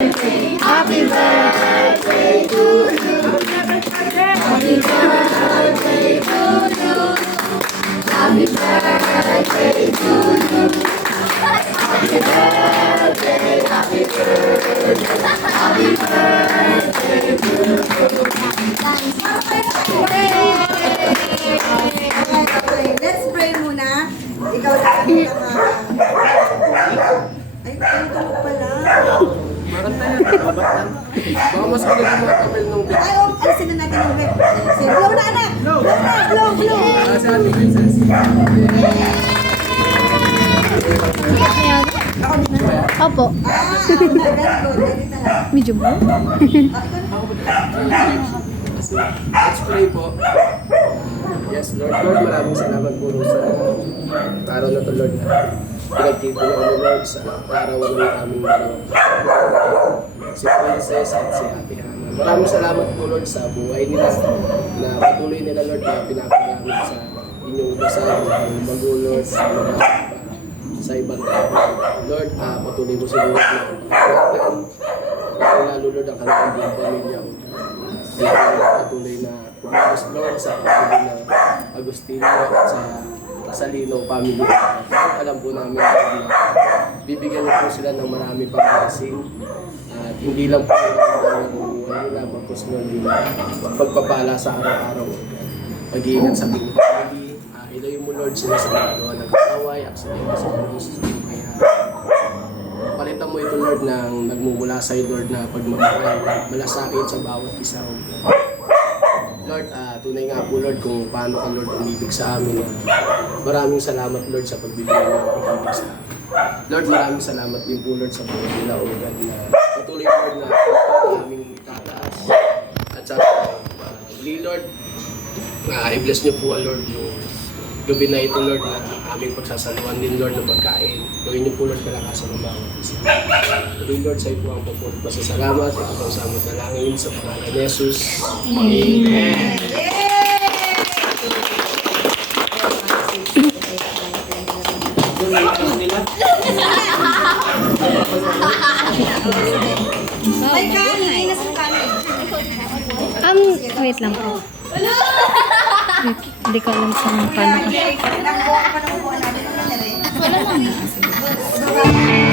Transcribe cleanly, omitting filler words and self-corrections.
Happy birthday to you. Happy birthday to you. Happy birthday to you. Happy birthday, happy birthday, happy birthday to you. Let's pray muna. Ikaw lang ang ay, ito mo pala. Maganda yan, babat lang. Baka mas maganda mga kapel nung bit. Ay, alisin na natin yung web. Blow na, anak! Blow na! Blow, blow! Sa ating princess. Opo. Very good. Very talaga. Medyo mo? Let's pray po. Yes, Lord. Lord, maraming salamat po sa araw na to, Lord. Pinagtipon ako, Lord, sa araw ng aming si Princess at si Ate Hannah. Maraming salamat po, Lord, sa buhay nila na patuloy nila, Lord, na pinapagamit sa inyong dasal, ang bago, Lord, sa ibang tao. Lord, patuloy mo sa Lord na pagkakataon, lalo, Lord, ang kanilang buong pamilya ko. Patuloy na pumagos, Lord, sa patuloy na Agustino at sa Salino family. Alam po namin na bibigyan niyo po sila ng marami pang blessing at hindi lang po ang buhay nila, tapos nila pagpapala sa araw-araw, pag-iingat sa ating family. Ilayo mo, Lord, sila sa mga nag-away, aksidente sa krus. Kaya palitan mo ito, Lord, ng nagmumula sa iyo, Lord, na pagmamahal, malasakit sa bawat isa. Lord, tunay nga po, Lord, kung paano ka, Lord, umibig sa amin. Maraming salamat, Lord, sa pagbibigay ng pag-ibig sa amin. Lord, maraming salamat din po, Lord, sa buhay nila, O God, na patuloy, Lord, na aming itataas. At sa Lord, i-bless niyo po, Lord, yung gabi na ito, Lord, na aming pagsasaluhan din, Lord, ng pagkain. Gawin niyo po, Lord, kalakasan ng bawat isa. Tuloy, Lord, sa iyo po ang pagpunod. Pasasalamat at ang samot na langin sa pangalan ni Jesus. Amen. May kanin na sa kanin. Wait lang po. Wait, hindi ko alam sa paano ka. Nakuha ka pa ng upuan natin. Wala lang.